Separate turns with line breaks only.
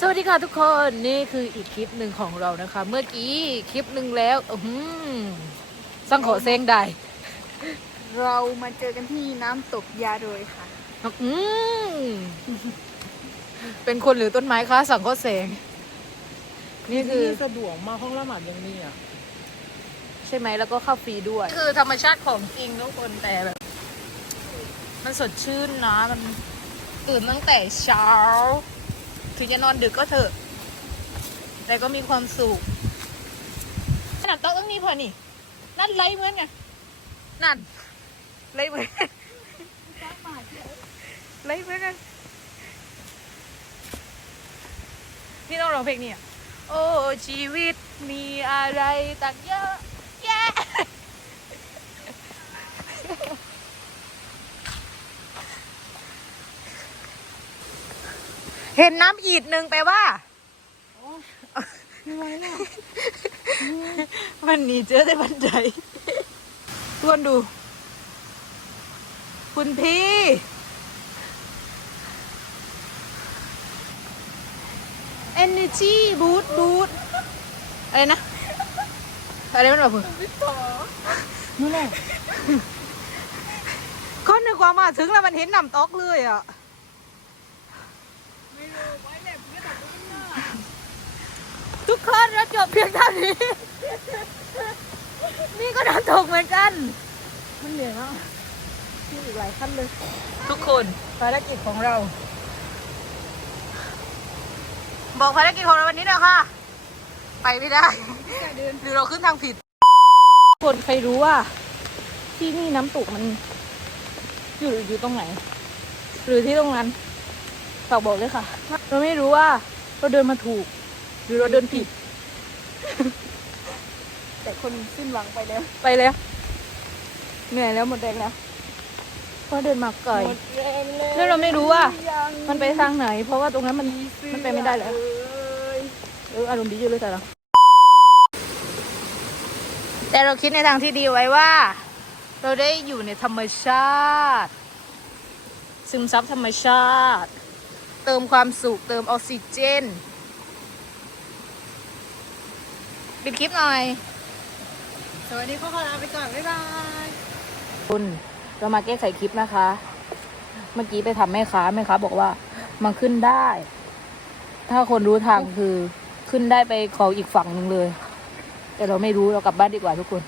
สวัสดีค่ะทุกคนนี่คืออีกคลิปหนึ่งของเรานะคะ เมื่อกี้คลิปหนึ่งแล้วอือหือสังขอเซงได้
เรามาเจอกันที่น้ำตกยาโดยค่ะ
อืมเป็นคนหรือต้นไม้คะสังขอเซงนี่คือ
ที่สะดวกมากห้องละหมาดยังมีอะ
ใช่ไหมแล้วก็เข้าฟรีด้วย คือธรรมชาติของจริงทุกคนแต่แบบ มันสดชื่นนะ มันตื่นตั้งแต่เช้า ถึงจะนอนดึกก็เถอะ แต่ก็มีความสุขขนาดโต๊ะต้องนี้พอนี่ นั่นไล่เหมือนไงนั่นไล่เหมือนไล่เหมือนกันพี่ต้องร้องเพลงนี้อะโอ้ชีวิตมีอะไรตั้งเยอะแยะ เห็นน้ำอีดหนึ่งแปลว่า มันหนีเจอได้บันไดทวนดู คุณพี่ energy boot boot อะไรนะ อะไรมันแบบมึง
นู่นแหละ
ก็นึกว่ามาถึงแล้วมันเห็นน้ำตกเลยอะ ทุกคนเราจบเพียงเท่านี้ นี่ก็น้ำตกเหมือนกัน
มันเหนื่อยมากที่อีกหลายขั้นเลย
ทุกคนภารกิจของเรา บอกภารกิจของเราวันนี้หน่อยค่ะ ไปไม่ได้ หรือเราขึ้นทางผิด คนใครรู้ว่า ที่นี่น้ำตกมัน อยู่อยู่ตรงไหน หรือที่ตรงนั้น ฝากบอกเลยค่ะ เราไม่รู้ว่าเราเดินมาถูก หรือเราเดินผิด
แต่คนสิ้นหวังไปแล้ว
ไปแล้ว เหนื่อยแล้วหมดแรงแล้วเพราะเดินมาไกล
หมดแรงแล้ว
แล้วเราไม่รู้ว่า
ยัง
มันไปทางไหน เพราะว่าตรงนั้นมันมันไปไม่ได้แล้ว
เอ้ย
เอออารมณ์ดีอยู่เลยแต่เราแต่เราคิดในทางที่ดีไว้ว่า เราได้อยู่ในธรรมชาติ ซึมซับธรรมชาติ เติมความสุข เติมออกซิเจน ปิดคลิปหน่อย
สวัสดีพ่อขอลาไปก่อน บ๊ายบาย
คุณเรามาแก้ไขคลิปนะคะ เมื่อกี้ไปทำแม่ค้าแม่ค้าบอกว่ามันขึ้นได้ ถ้าคนรู้ทางคือขึ้นได้ไปเขาอีกฝั่งหนึ่งเลย แต่เราไม่รู้เรากลับบ้านดีกว่าทุกคน